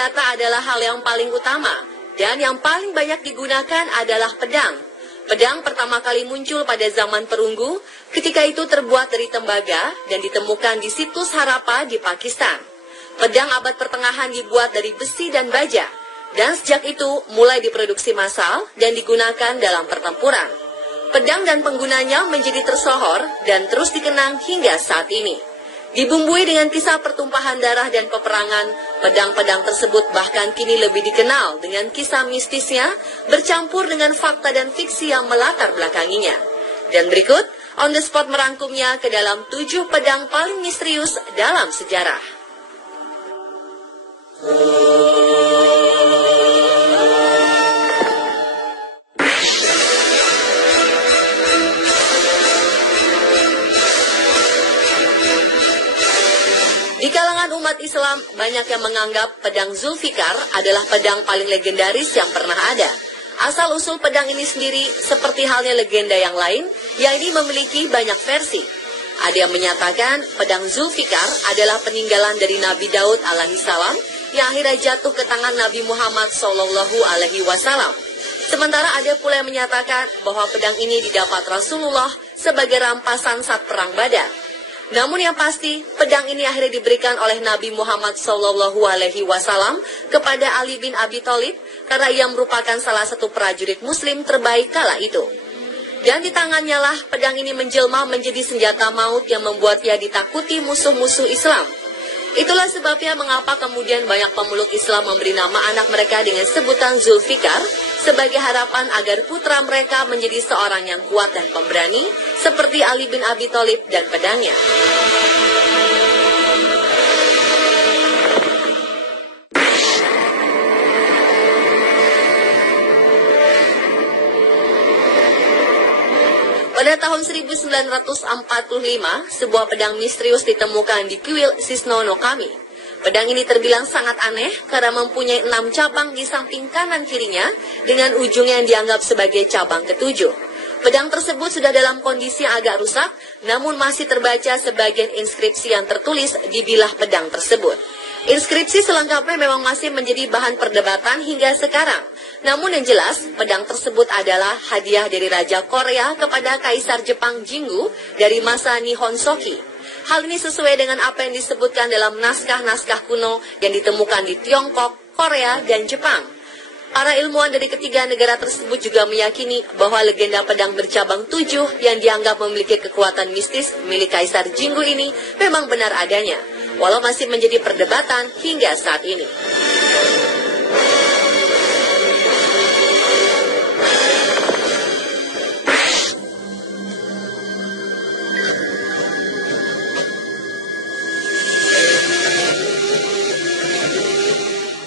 senjata adalah hal yang paling utama, dan yang paling banyak digunakan adalah pedang. Pedang pertama kali muncul pada zaman perunggu, ketika itu terbuat dari tembaga dan ditemukan di situs Harappa di Pakistan. Pedang abad pertengahan dibuat dari besi dan baja, dan sejak itu mulai diproduksi massal dan digunakan dalam pertempuran. Pedang dan penggunanya menjadi tersohor dan terus dikenang hingga saat ini. Dibumbui dengan kisah pertumpahan darah dan peperangan, pedang-pedang tersebut bahkan kini lebih dikenal dengan kisah mistisnya bercampur dengan fakta dan fiksi yang melatar belakanginya. Dan berikut, On The Spot merangkumnya ke dalam 7 pedang paling misterius dalam sejarah. Di kalangan umat Islam, banyak yang menganggap pedang Zulfikar adalah pedang paling legendaris yang pernah ada. Asal-usul pedang ini sendiri seperti halnya legenda yang lain, yang ini memiliki banyak versi. Ada yang menyatakan pedang Zulfikar adalah peninggalan dari Nabi Daud alaihissalam yang akhirnya jatuh ke tangan Nabi Muhammad SAW. Sementara ada pula yang menyatakan bahwa pedang ini didapat Rasulullah sebagai rampasan saat perang Badar. Namun yang pasti, pedang ini akhirnya diberikan oleh Nabi Muhammad SAW kepada Ali bin Abi Thalib karena ia merupakan salah satu prajurit Muslim terbaik kala itu. Dan di tangannya lah pedang ini menjelma menjadi senjata maut yang membuat ia ditakuti musuh-musuh Islam. Itulah sebabnya mengapa kemudian banyak pemeluk Islam memberi nama anak mereka dengan sebutan Zulfikar sebagai harapan agar putra mereka menjadi seorang yang kuat dan pemberani seperti Ali bin Abi Thalib dan pedangnya. Pada tahun 1945, sebuah pedang misterius ditemukan di kuil Sisno no Kami. Pedang ini terbilang sangat aneh karena mempunyai 6 cabang di samping kanan kirinya dengan ujung yang dianggap sebagai cabang ketujuh. Pedang tersebut sudah dalam kondisi yang agak rusak, namun masih terbaca sebagian inskripsi yang tertulis di bilah pedang tersebut. Inskripsi selengkapnya memang masih menjadi bahan perdebatan hingga sekarang. Namun yang jelas, pedang tersebut adalah hadiah dari Raja Korea kepada Kaisar Jepang Jinggu dari masa Nihon Shoki. Hal ini sesuai dengan apa yang disebutkan dalam naskah-naskah kuno yang ditemukan di Tiongkok, Korea, dan Jepang. Para ilmuwan dari ketiga negara tersebut juga meyakini bahwa legenda pedang bercabang 7 yang dianggap memiliki kekuatan mistis milik Kaisar Jinggu ini memang benar adanya, walau masih menjadi perdebatan hingga saat ini.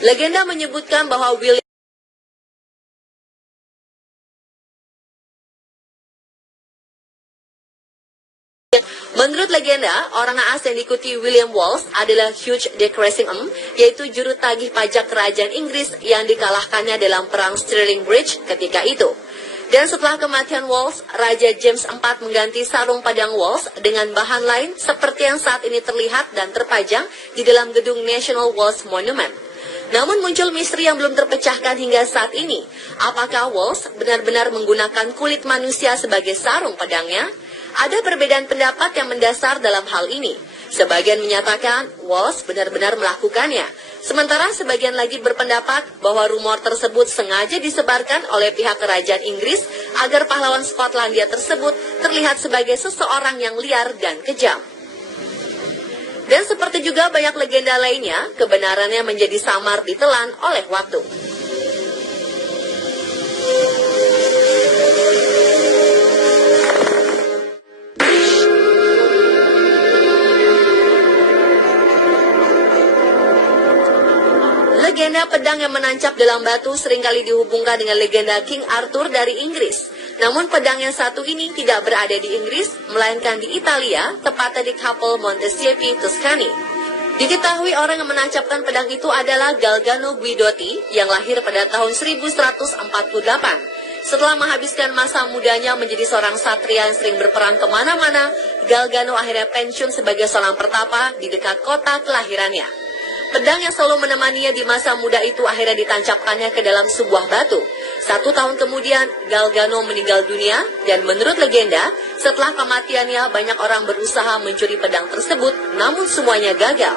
Legenda menyebutkan bahwa menurut legenda, orang naas yang diikuti William Wallace adalah Hugh de Cressingham, yaitu juru tagih pajak kerajaan Inggris yang dikalahkannya dalam perang Stirling Bridge ketika itu. Dan setelah kematian Wallace, Raja James IV mengganti sarung padang Wallace dengan bahan lain seperti yang saat ini terlihat dan terpajang di dalam gedung National Wallace Monument. Namun muncul misteri yang belum terpecahkan hingga saat ini. Apakah Wallace benar-benar menggunakan kulit manusia sebagai sarung pedangnya? Ada perbedaan pendapat yang mendasar dalam hal ini. Sebagian menyatakan Wallace benar-benar melakukannya. Sementara sebagian lagi berpendapat bahwa rumor tersebut sengaja disebarkan oleh pihak kerajaan Inggris agar pahlawan Skotlandia tersebut terlihat sebagai seseorang yang liar dan kejam. Dan seperti juga banyak legenda lainnya, kebenarannya menjadi samar ditelan oleh waktu. Legenda pedang yang menancap dalam batu seringkali dihubungkan dengan legenda King Arthur dari Inggris. Namun pedang yang satu ini tidak berada di Inggris, melainkan di Italia, tepatnya di Capo Montesiepi, Tuscany. Diketahui orang yang menancapkan pedang itu adalah Galgano Guidotti yang lahir pada tahun 1148. Setelah menghabiskan masa mudanya menjadi seorang satria yang sering berperang kemana-mana, Galgano akhirnya pensiun sebagai seorang pertapa di dekat kota kelahirannya. Pedang yang selalu menemaninya di masa muda itu akhirnya ditancapkannya ke dalam sebuah batu. 1 tahun kemudian, Galgano meninggal dunia, dan menurut legenda, setelah kematiannya banyak orang berusaha mencuri pedang tersebut, namun semuanya gagal.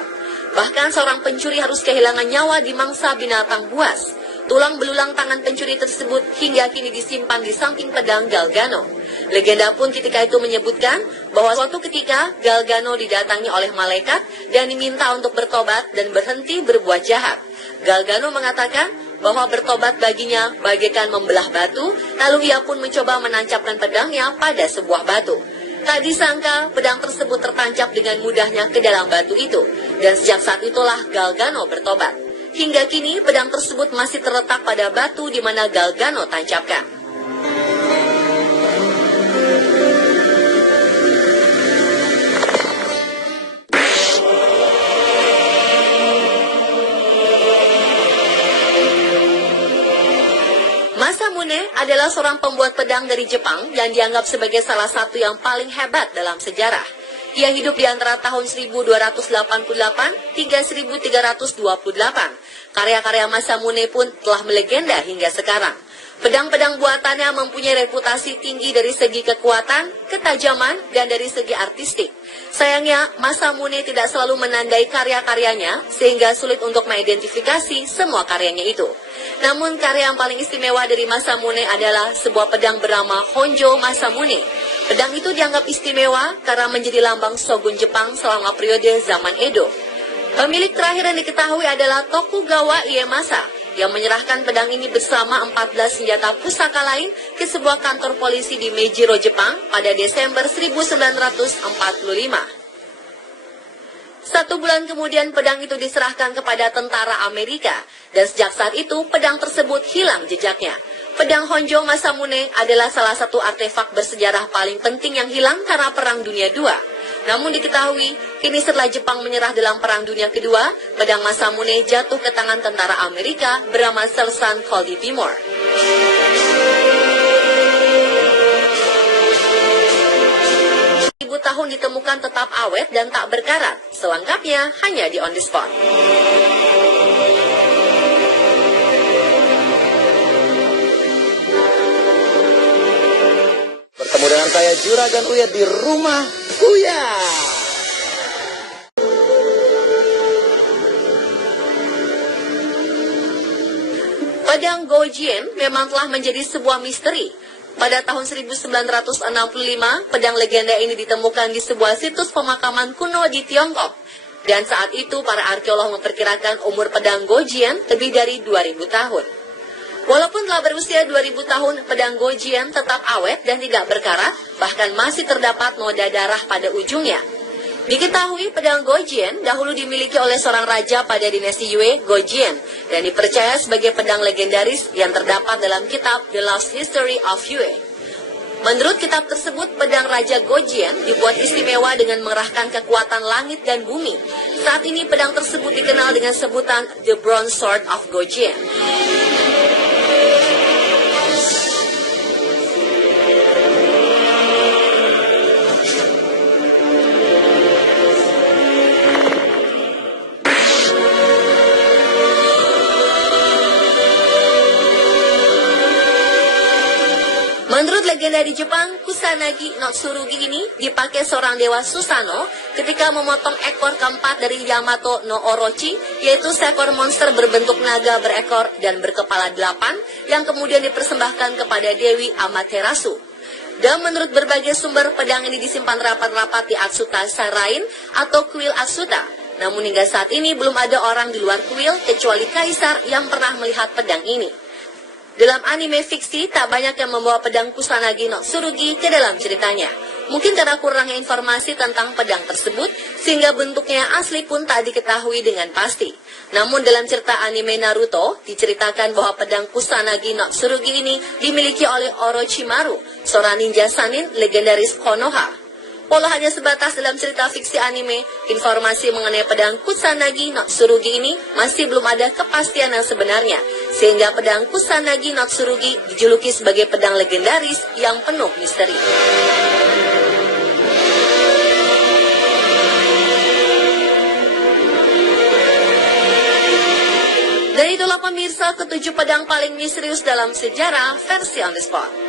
Bahkan seorang pencuri harus kehilangan nyawa di mangsa binatang buas. Tulang belulang tangan pencuri tersebut hingga kini disimpan di samping pedang Galgano. Legenda pun ketika itu menyebutkan bahwa suatu ketika Galgano didatangi oleh malaikat dan diminta untuk bertobat dan berhenti berbuat jahat. Galgano mengatakan bahwa bertobat baginya bagaikan membelah batu, lalu ia pun mencoba menancapkan pedangnya pada sebuah batu. Tak disangka pedang tersebut tertancap dengan mudahnya ke dalam batu itu, dan sejak saat itulah Galgano bertobat. Hingga kini pedang tersebut masih terletak pada batu di mana Galgano tancapkan. Masamune adalah seorang pembuat pedang dari Jepang yang dianggap sebagai salah satu yang paling hebat dalam sejarah. Ia hidup di antara tahun 1288 hingga 1328. Karya-karya Masamune pun telah melegenda hingga sekarang. Pedang-pedang buatannya mempunyai reputasi tinggi dari segi kekuatan, ketajaman, dan dari segi artistik. Sayangnya, Masamune tidak selalu menandai karya-karyanya, sehingga sulit untuk mengidentifikasi semua karyanya itu. Namun, karya yang paling istimewa dari Masamune adalah sebuah pedang bernama Honjo Masamune. Pedang itu dianggap istimewa karena menjadi lambang shogun Jepang selama periode zaman Edo. Pemilik terakhir yang diketahui adalah Tokugawa Ieyasu, yang menyerahkan pedang ini bersama 14 senjata pusaka lain ke sebuah kantor polisi di Meijiro, Jepang pada Desember 1945. 1 bulan kemudian pedang itu diserahkan kepada tentara Amerika, dan sejak saat itu pedang tersebut hilang jejaknya. Pedang Honjo Masamune adalah salah satu artefak bersejarah paling penting yang hilang karena Perang Dunia II. Namun diketahui, kini setelah Jepang menyerah dalam Perang Dunia Kedua, pedang Masamune jatuh ke tangan tentara Amerika bernama Sersan Coldy Timor. Tahun ditemukan tetap awet dan tak berkarat. Selengkapnya hanya di On The Spot. Bertemu dengan saya Juragan Uya di Rumah Uya. Pedang Gojien memang telah menjadi sebuah misteri. Pada tahun 1965, pedang legenda ini ditemukan di sebuah situs pemakaman kuno di Tiongkok. Dan saat itu para arkeolog memperkirakan umur pedang Gojien lebih dari 2000 tahun. Walaupun telah berusia 2000 tahun, pedang Gojien tetap awet dan tidak berkarat, bahkan masih terdapat noda darah pada ujungnya. Diketahui pedang Gojien dahulu dimiliki oleh seorang raja pada dinasti Yue, Gojien, dan dipercaya sebagai pedang legendaris yang terdapat dalam kitab The Lost History of Yue. Menurut kitab tersebut, pedang Raja Gojien dibuat istimewa dengan mengerahkan kekuatan langit dan bumi. Saat ini pedang tersebut dikenal dengan sebutan The Bronze Sword of Gojien. Menurut legenda di Jepang, Kusanagi no Tsurugi ini dipakai seorang dewa Susanoo ketika memotong ekor keempat dari Yamato no Orochi, yaitu seekor monster berbentuk naga berekor dan berkepala 8 yang kemudian dipersembahkan kepada Dewi Amaterasu. Dan menurut berbagai sumber, pedang ini disimpan rapat-rapat di Atsuta Shrine atau kuil Atsuta. Namun hingga saat ini belum ada orang di luar kuil kecuali kaisar yang pernah melihat pedang ini. Dalam anime fiksi, tak banyak yang membawa pedang Kusanagi no Tsurugi ke dalam ceritanya. Mungkin karena kurangnya informasi tentang pedang tersebut, sehingga bentuknya asli pun tak diketahui dengan pasti. Namun dalam cerita anime Naruto, diceritakan bahwa pedang Kusanagi no Tsurugi ini dimiliki oleh Orochimaru, seorang ninja Sannin legendaris Konoha. Walau hanya sebatas dalam cerita fiksi anime, informasi mengenai pedang Kusanagi no Tsurugi ini masih belum ada kepastian yang sebenarnya, sehingga pedang Kusanagi no Tsurugi dijuluki sebagai pedang legendaris yang penuh misteri. itulah pemirsa ketujuh pedang paling misterius dalam sejarah versi on the spot.